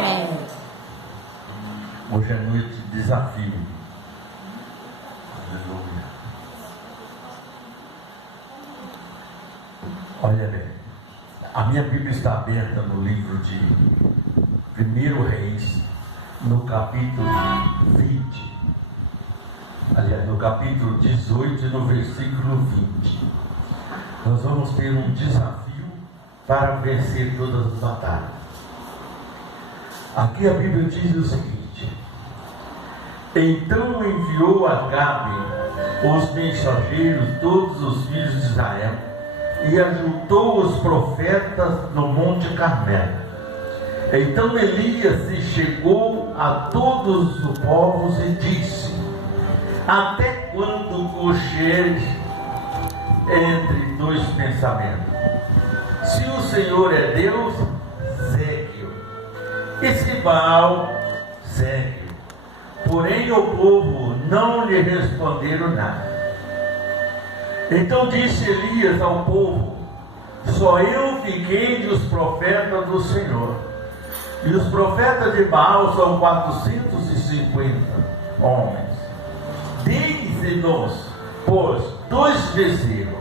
Amém. Hoje é noite de desafio. Aleluia. Olha bem, a minha Bíblia está aberta no livro de 1 Reis, no capítulo 20. Aliás, no capítulo 18 e no versículo 20. Nós vamos ter um desafio para vencer todas as batalhas. Aqui a Bíblia diz o seguinte: então enviou a Gabe os mensageiros, todos os filhos de Israel, e ajuntou os profetas no Monte Carmelo. Então Elias se chegou a todos os povos e disse: até quando cocheres entre dois pensamentos? Se o Senhor é Deus, segue-o, e se Baal, segue-o. Porém o povo não lhe responderam nada. Então disse Elias ao povo: só eu fiquei dos profetas do Senhor, e os profetas de Baal são 450 homens. Dize-nos, pois, 2 bezerros.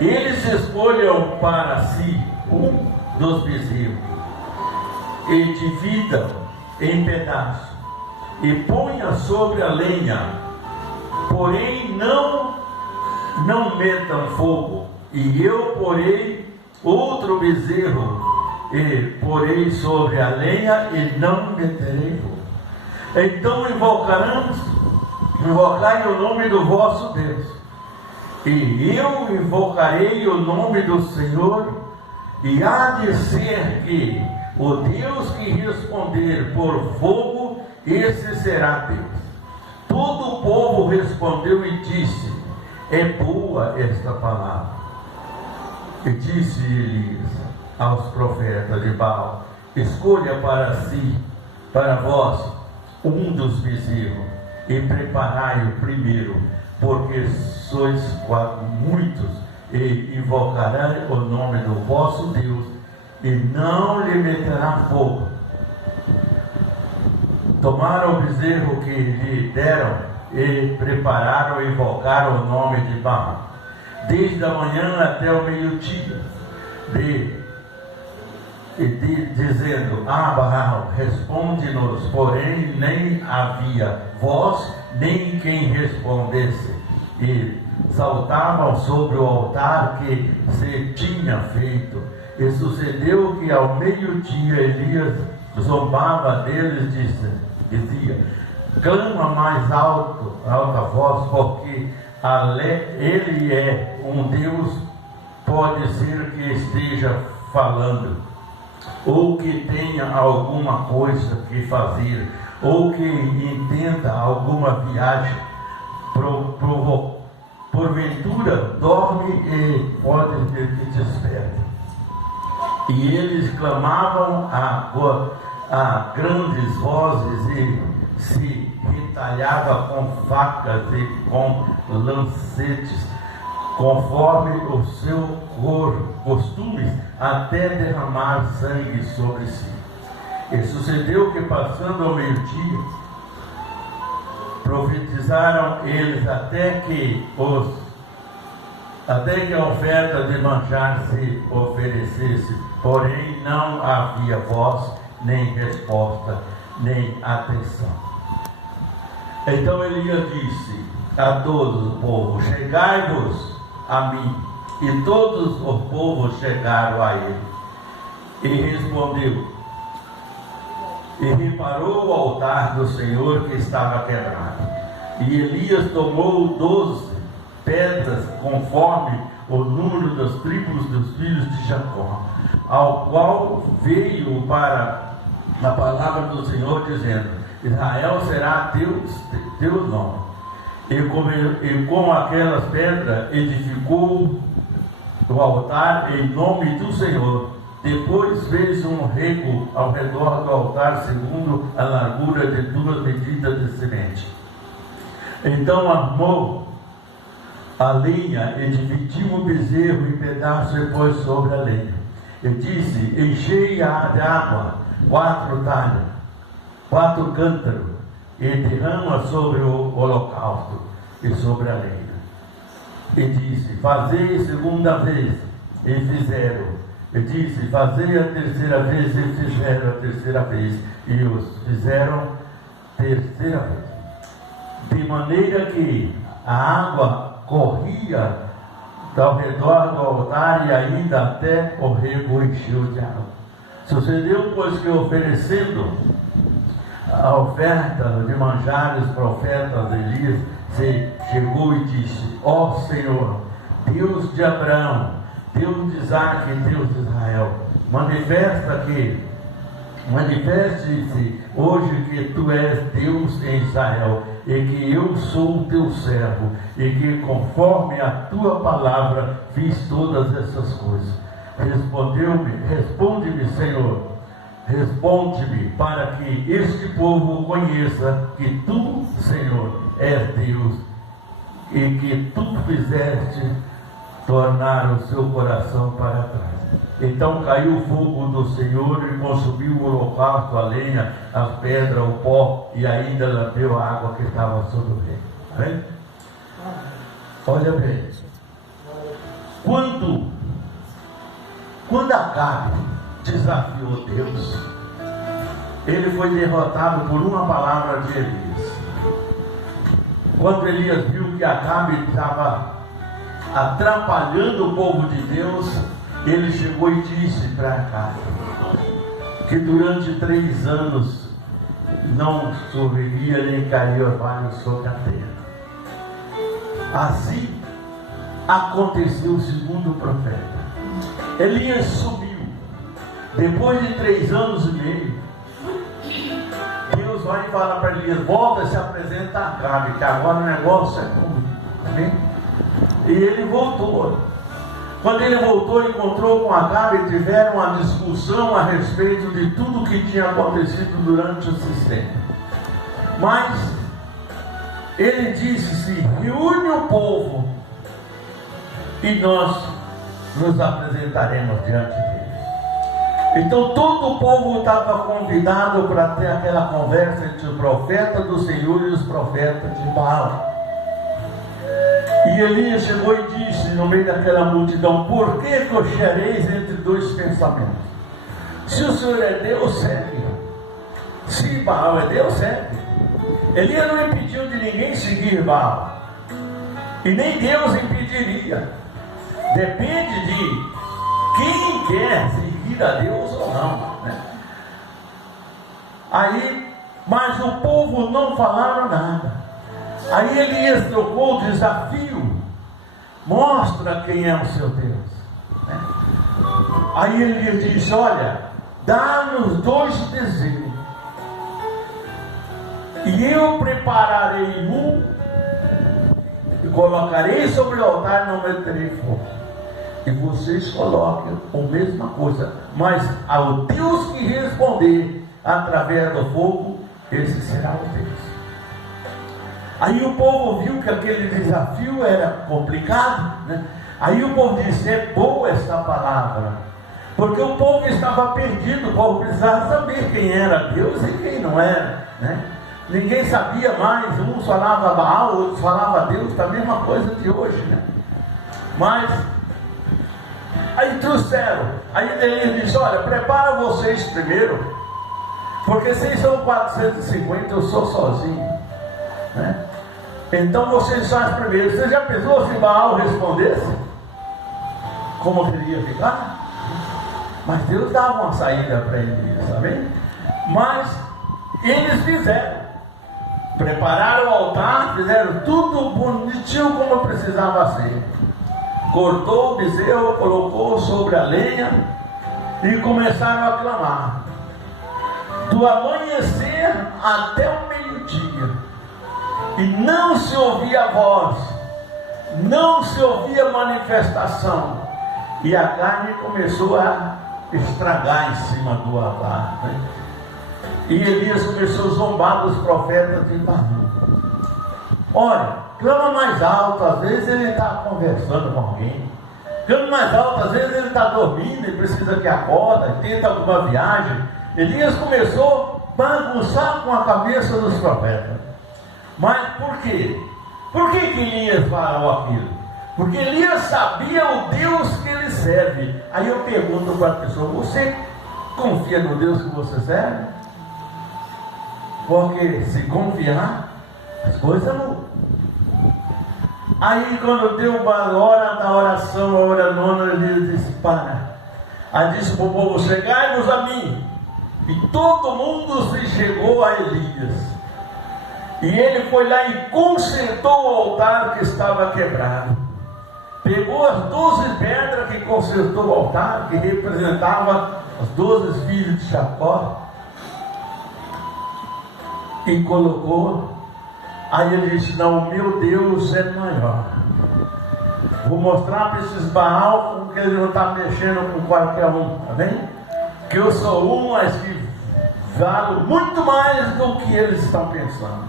Eles escolham para si um dos bezerros e dividam em pedaços e ponha sobre a lenha, porém não metam fogo. E eu porei outro bezerro e porei sobre a lenha e não meterei fogo. Então invocai o nome do vosso Deus, e eu invocarei o nome do Senhor, e há de ser que o Deus que responder por fogo, esse será Deus. Todo o povo respondeu e disse: é boa esta palavra. E disse Elias aos profetas de Baal: escolha para si, para vós, um dos bezerros, e preparai-o primeiro, porque sois muitos, e invocarei o nome do vosso Deus, e não lhe meterá fogo. Tomaram o bezerro que lhe deram e prepararam e invocaram o nome de Baal, desde a manhã até o meio-dia, dizendo: Baal, responde-nos. Porém nem havia voz, nem quem respondesse, e saltavam sobre o altar que se tinha feito. E sucedeu que ao meio-dia Elias zombava deles, dizia: clama mais alta voz, porque ele é um Deus, pode ser que esteja falando, ou que tenha alguma coisa que fazer, ou que intenta alguma viagem, porventura dorme e pode ser que desperte. E eles clamavam a grandes vozes e se retalhava com facas e com lancetes, conforme o seu costume, até derramar sangue sobre si. E sucedeu que, passando ao meio-dia, profetizaram eles até que a oferta de manjar se oferecesse, porém não havia voz, nem resposta, nem atenção. Então Elias disse a todo o povo: chegai-vos a mim. E todos os povos chegaram a ele. E respondeu, e reparou o altar do Senhor que estava quebrado. E Elias tomou 12 pedras, conforme o número das tribos dos filhos de Jacó, ao qual veio para a palavra do Senhor, dizendo: Israel será teu nome. E com aquelas pedras edificou o altar em nome do Senhor. Depois fez um rego ao redor do altar, segundo a largura de 2 medidas de semente. Então armou a lenha e dividiu o bezerro em pedaços e pôs sobre a lenha. E disse: enchei-a de água 4 talhas, 4 cântaros, e derrama sobre o holocausto e sobre a lenha. E disse: fazei segunda vez, e fizeram. E disse: fazei a terceira vez, e fizeram a terceira vez, e os fizeram terceira vez. De maneira que a água corria ao redor do altar e ainda até o rego encheu de água. Sucedeu, pois, que oferecendo a oferta de manjares, profetas Elias se chegou e disse: ó Senhor, Deus de Abraão, Deus de Isaac e Deus de Israel, manifeste-se hoje que tu és Deus em Israel, e que eu sou teu servo, e que conforme a tua palavra fiz todas essas coisas. Responde-me, Senhor, responde-me, para que este povo conheça que tu, Senhor, és Deus, e que tu fizeste tornar o seu coração para trás. Então caiu o fogo do Senhor e consumiu o holocausto, a lenha, as pedras, o pó, e ainda lambeu a água que estava sobre o rei. Amém? Olha bem, quando Acabe desafiou Deus, ele foi derrotado por uma palavra de Elias. Quando Elias viu que Acabe estava atrapalhando o povo de Deus, ele chegou e disse para Acabe que durante 3 anos não choveria nem caía orvalho sobre a terra. Assim aconteceu segundo o profeta. Elias subiu. Depois de 3 anos e meio, Deus vai e fala para Elias: volta e se apresenta a Acabe, que agora o negócio é comigo. Amém? E ele voltou. Quando ele voltou, encontrou com Acabe e tiveram uma discussão a respeito de tudo que tinha acontecido durante o sistema. Mas ele disse: se reúne o povo e nós nos apresentaremos diante dele. Então todo o povo estava convidado para ter aquela conversa entre o profeta do Senhor e os profetas de Baal. E Elias chegou e disse no meio daquela multidão: por que cocheareis entre 2 pensamentos? Se o Senhor é Deus, segue. Se Baal é Deus, segue. Elias não impediu de ninguém seguir Baal, e nem Deus impediria. Depende de quem quer seguir a Deus ou não, né? Aí, mas o povo não falaram nada. Aí Elias trocou o desafio: mostra quem é o seu Deus, né? Aí Elias disse: olha, dá-nos 2 bezerros, e eu prepararei um, e colocarei sobre o altar e não meterei fogo. E vocês coloquem a mesma coisa, mas ao Deus que responder através do fogo, esse será o Deus. Aí o povo viu que aquele desafio era complicado, né? Aí o povo disse: é boa essa palavra, porque o povo estava perdido. O povo precisava saber quem era Deus e quem não era, né? Ninguém sabia mais. Uns falavam Baal, outros falavam Deus, a mesma coisa de hoje, né? Mas aí trouxeram. Aí ele disse: olha, prepara vocês primeiro, porque vocês são 450, eu sou sozinho, né? Então vocês fazem primeiro. Você já pensou se Baal respondesse? Como queria ficar? Mas Deus dava uma saída para ele, sabe? Mas eles fizeram. Prepararam o altar, fizeram tudo bonitinho como precisava ser. Cortou o bezerro, colocou sobre a lenha e começaram a clamar. Do amanhecer até o meio-dia. E não se ouvia voz, não se ouvia manifestação. E a carne começou a estragar em cima do altar, né? E Elias começou a zombar dos profetas de Baal. Olha, clama mais alto. Às vezes ele está conversando com alguém. Clama mais alto. Às vezes ele está dormindo e precisa que acorda, tenta alguma viagem. Elias começou a bagunçar com a cabeça dos profetas. Mas por quê? Por que Elias falou aquilo? Porque Elias sabia o Deus que ele serve. Aí eu pergunto para a pessoa: você confia no Deus que você serve? Porque se confiar, as coisas mudam. Aí quando deu uma hora da oração, a hora nona, ele disse: para. Aí disse para o povo: chegai-vos a mim. E todo mundo se chegou a Elias. E ele foi lá e consertou o altar que estava quebrado. Pegou as 12 pedras que consertou o altar, que representava os 12 filhos de Jacó, e colocou. Aí ele disse: não, o meu Deus é maior. Vou mostrar para esses Baal que ele não está mexendo com qualquer um, tá bem? Que eu sou um, mas que valo muito mais do que eles estão pensando.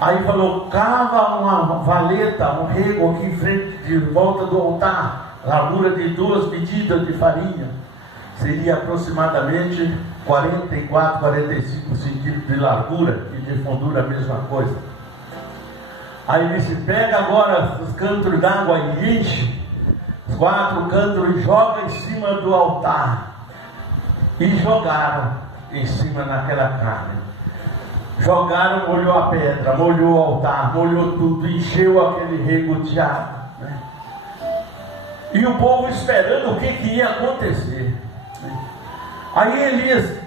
Aí falou: cava uma valeta, um rego aqui em frente, de volta do altar, largura de 2 medidas de farinha, seria aproximadamente 44, 45 centímetros de largura, e de fundura a mesma coisa. Aí ele disse: pega agora os cântaros d'água e enche os 4 cântaros e joga em cima do altar. E jogaram em cima naquela carne. Jogaram, molhou a pedra, molhou o altar, molhou tudo, encheu aquele rego de água, né? E o povo esperando o que ia acontecer, né? Aí Elias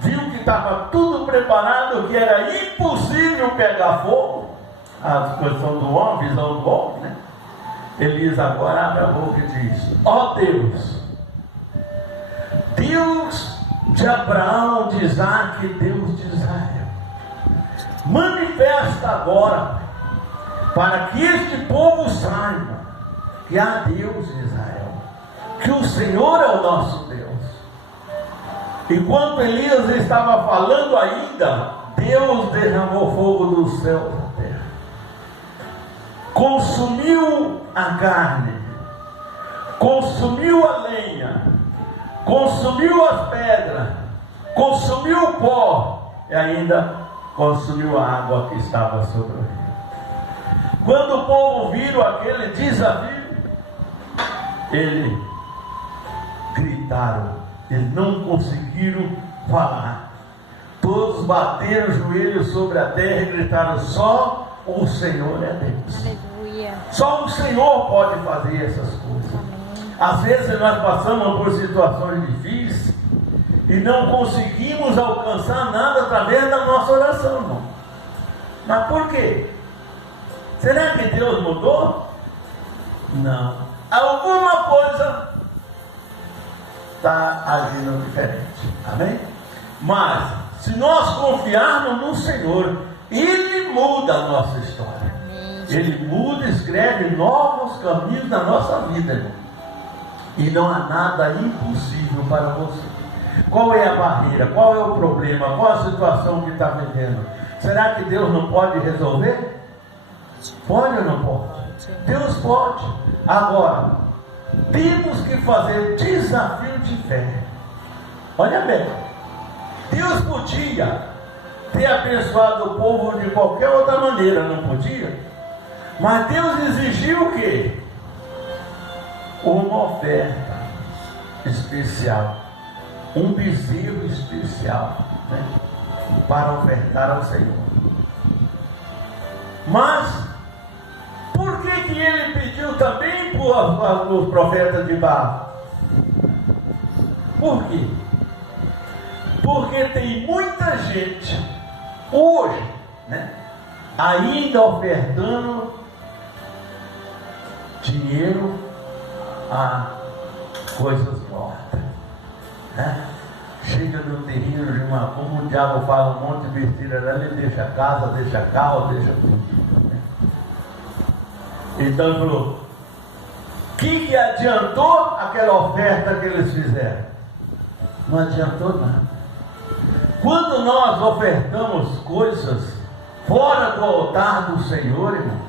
viu que estava tudo preparado, que era impossível pegar fogo. A questão do homem, a visão do homem, né? Elias agora abre a boca e diz: ó Deus, Deus de Abraão, de Isaac, Deus de Israel, manifesta agora, para que este povo saiba que há Deus em Israel, que o Senhor é o nosso Deus. Enquanto Elias estava falando ainda, Deus derramou fogo do céu da terra, consumiu a carne, consumiu a lenha, consumiu as pedras, consumiu o pó e ainda consumiu a água que estava sobre o rio. Quando o povo viu aquele desafio, eles gritaram, eles não conseguiram falar. Todos bateram os joelhos sobre a terra e gritaram: só o Senhor é Deus. Aleluia. Só o Senhor pode fazer essas coisas. Amém. Às vezes nós passamos por situações difíceis e não conseguimos alcançar nada através da nossa oração, irmão. Mas por quê? Será que Deus mudou? Não. Alguma coisa está agindo diferente. Amém? Mas se nós confiarmos no Senhor, Ele muda a nossa história. Amém. Ele muda, escreve novos caminhos na nossa vida, irmão. E não há nada impossível para você. Qual é a barreira? Qual é o problema? Qual a situação que está vivendo? Será que Deus não pode resolver? Pode ou não pode? Deus pode. Agora, temos que fazer desafio de fé. Olha bem, Deus podia ter abençoado o povo de qualquer outra maneira, não podia? Mas Deus exigiu o quê? Uma oferta especial, um bezerro especial, né? Para ofertar ao Senhor. Mas por que ele pediu também para os profetas de Baal? Por quê? Porque tem muita gente hoje, né, ainda ofertando dinheiro a coisas mortas, né? Chega no terreno de uma, como o diabo fala um monte de besteira, ele deixa casa, deixa carro, deixa tudo, né? Então ele falou: o que adiantou aquela oferta que eles fizeram? Não adiantou nada. Quando nós ofertamos coisas fora do altar do Senhor, irmão,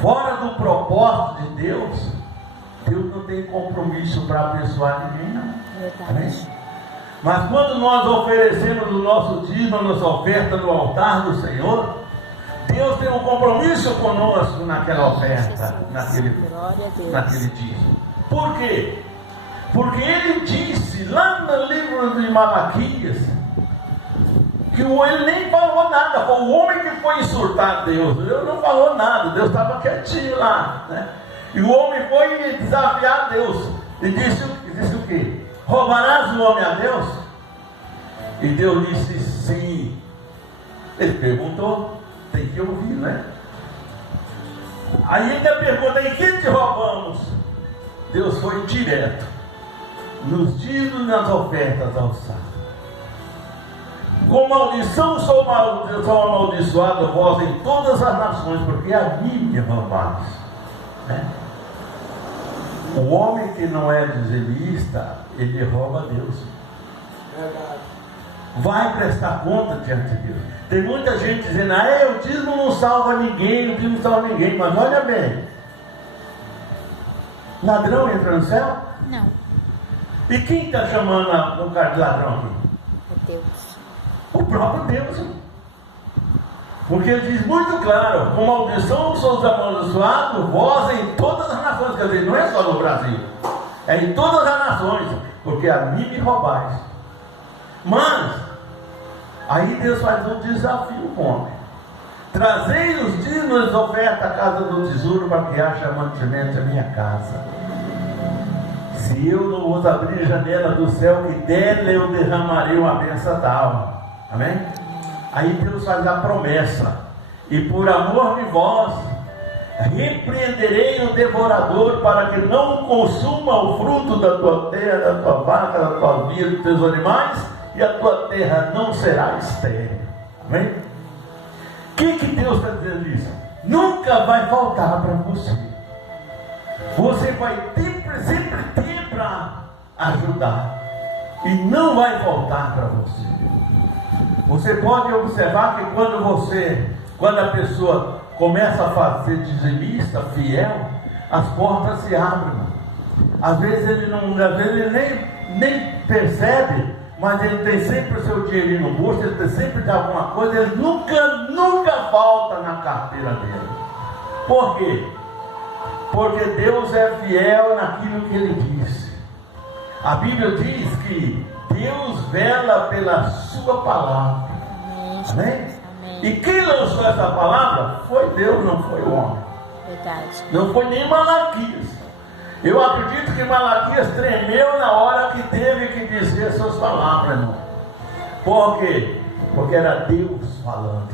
fora do propósito de Deus, Deus não tem compromisso para abençoar ninguém, não. Amém? Mas quando nós oferecemos o nosso dízimo, a nossa oferta no altar do Senhor, Deus tem um compromisso conosco naquela oferta, naquele dízimo. Por quê? Porque Ele disse lá no livro de Malaquias que ele nem falou nada, foi o homem que foi insultar Deus. Deus não falou nada, Deus estava quietinho lá, né? E o homem foi desafiar Deus e disse o quê? Roubarás o homem a Deus? E Deus disse sim. Ele perguntou, tem que ouvir, né? Aí ele pergunta, em que te roubamos? Deus foi direto, nos dízimos e nas ofertas alçadas. Com maldição sou amaldiçoado vós em todas as nações, porque a mim me roubais, né? O homem que não é dizimista, ele rouba a Deus. Verdade. Vai prestar conta diante de Deus. Tem muita gente dizendo, o dízimo não salva ninguém, o dízimo não salva ninguém. Mas olha bem, ladrão entra no céu? Não. E quem está chamando o cara de ladrão aqui? É Deus. O próprio Deus. Porque ele diz muito claro, com maldição sou amaldiçoado, vós em todas as nações. Quer dizer, não é só no Brasil, é em todas as nações, porque a mim me roubais. Mas aí Deus faz um desafio com o homem: trazei os dízimos e oferta à casa do tesouro, para que haja mantimento a minha casa. Se eu não vos abrir a janela do céu, que dela eu derramarei uma bênção tal. Amém? Aí Deus faz a promessa: e por amor de vós repreenderei o devorador, para que não consuma o fruto da tua terra, da tua vaca, da tua vida, dos teus animais, e a tua terra não será estéril. Amém? O que Deus está dizendo isso? Nunca vai faltar para você. Você vai sempre ter para ajudar, e não vai faltar para você. Você pode observar que quando a pessoa começa a fazer dizimista, fiel, as portas se abrem. Às vezes ele nem percebe, mas ele tem sempre o seu dinheirinho no bolso, ele tem sempre de alguma coisa, ele nunca falta na carteira dele. Por quê? Porque Deus é fiel naquilo que Ele disse. A Bíblia diz que Deus vela pela sua palavra. Amém? Amém. E quem lançou essa palavra foi Deus, não foi o homem. Verdade. Não foi nem Malaquias. Eu acredito que Malaquias tremeu na hora que teve que dizer suas palavras, irmão. Por quê? Porque era Deus falando,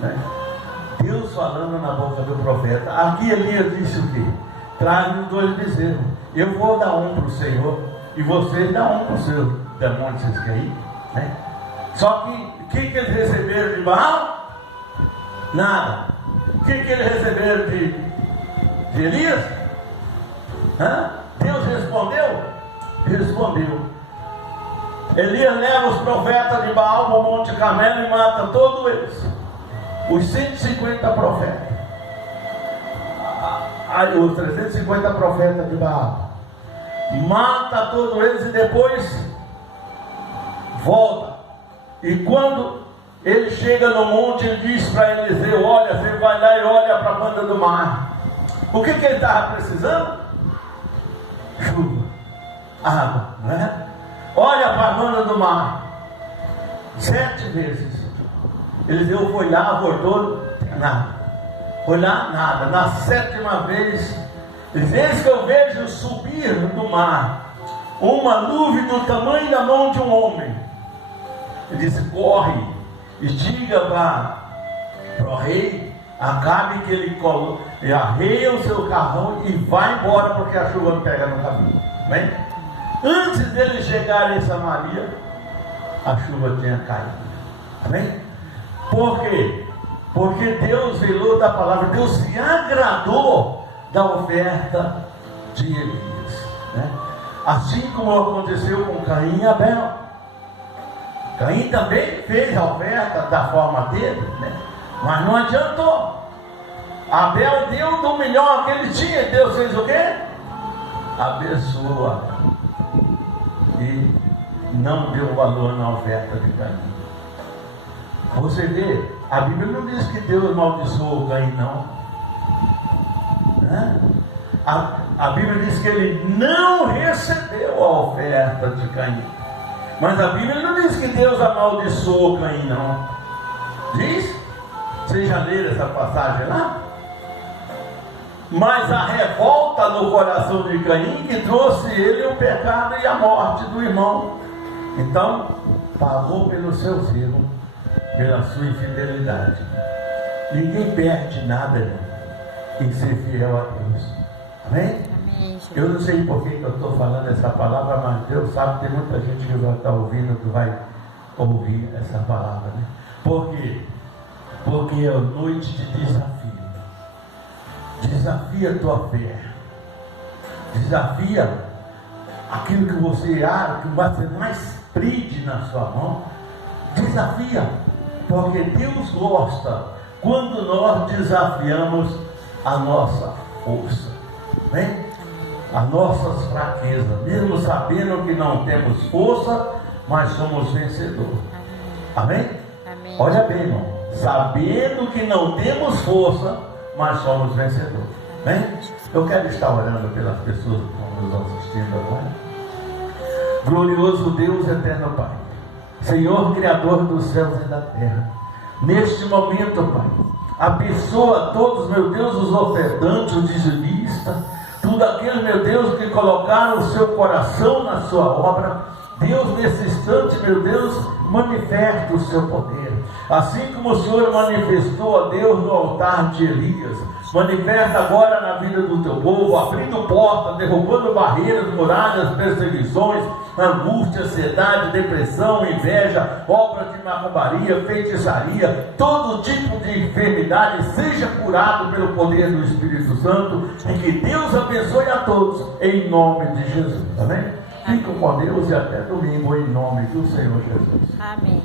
né? Deus falando na boca do profeta. Aqui Elias disse o quê? Traga-me 2 bezerros. Eu vou dar um para o Senhor, e vocês dão um para o seu demônio que vocês querem, né? Só que o que eles receberam de Baal? Nada. O que eles receberam de Elias? Deus respondeu? Respondeu. Elias leva os profetas de Baal para o Monte Carmelo e mata todos eles, os 150 profetas. Aí os 350 profetas de Baal, mata todos eles e depois volta. E quando ele chega no monte, ele diz para Eliseu: olha, você vai lá e olha para a banda do mar. O que ele estava precisando? Chuva, água, né? Olha para a banda do mar. 7 vezes Eliseu foi lá, voltou, nada. Foi lá, nada. Na 7ª vez, eis que eu vejo subir do mar uma nuvem do tamanho da mão de um homem. Ele disse: corre e diga para o rei Acabe que ele arreia o seu carrão e vai embora, porque a chuva não pega no caminho. Bem? Antes dele chegar em Samaria, a chuva tinha caído. Amém? Por quê? Porque Deus velou da palavra, Deus se agradou da oferta de Elias, né? Assim como aconteceu com Caim e Abel. Caim também fez a oferta da forma dele, né? Mas não adiantou. Abel deu do melhor que ele tinha. Deus fez o quê? Abençoou Abel. E não deu valor na oferta de Caim. Você vê, a Bíblia não diz que Deus amaldiçoou Caim, não. A Bíblia diz que ele não recebeu a oferta de Caim. Mas a Bíblia não diz que Deus amaldiçoou Caim, não. Diz? Vocês já leram essa passagem lá? Mas a revolta no coração de Caim que trouxe ele o pecado e a morte do irmão. Então, pagou pelos seus erros, pela sua infidelidade. Ninguém perde nada, irmão, em ser fiel a Deus. Amém? Amém. Eu não sei por que eu estou falando essa palavra, mas Deus sabe, tem muita gente que vai estar ouvindo, que vai ouvir essa palavra, né? Por quê? Porque é noite de desafio. Desafia a tua fé. Desafia aquilo que você mais pride na sua mão. Desafia, porque Deus gosta quando nós desafiamos a nossa força, né? As nossas fraquezas, mesmo sabendo que não temos força, mas somos vencedores. Amém? Amém. Olha bem, irmão, sabendo que não temos força, mas somos vencedores. Amém? Eu quero estar orando pelas pessoas que estão nos assistindo agora. Glorioso Deus, eterno Pai, Senhor Criador dos céus e da terra, neste momento, Pai, abençoa todos, meu Deus, os ofertantes, os dizimistas, tudo aquilo, meu Deus, que colocaram o seu coração na sua obra. Deus, nesse instante, meu Deus, manifesta o seu poder, assim como o Senhor manifestou a Deus no altar de Elias. Manifesta agora na vida do teu povo, abrindo portas, derrubando barreiras, muralhas, perseguições, angústia, ansiedade, depressão, inveja, obra de macumbaria, feitiçaria, todo tipo de enfermidade seja curado pelo poder do Espírito Santo, e que Deus abençoe a todos, em nome de Jesus. Amém? Fiquem com Deus e até domingo, em nome do Senhor Jesus. Amém.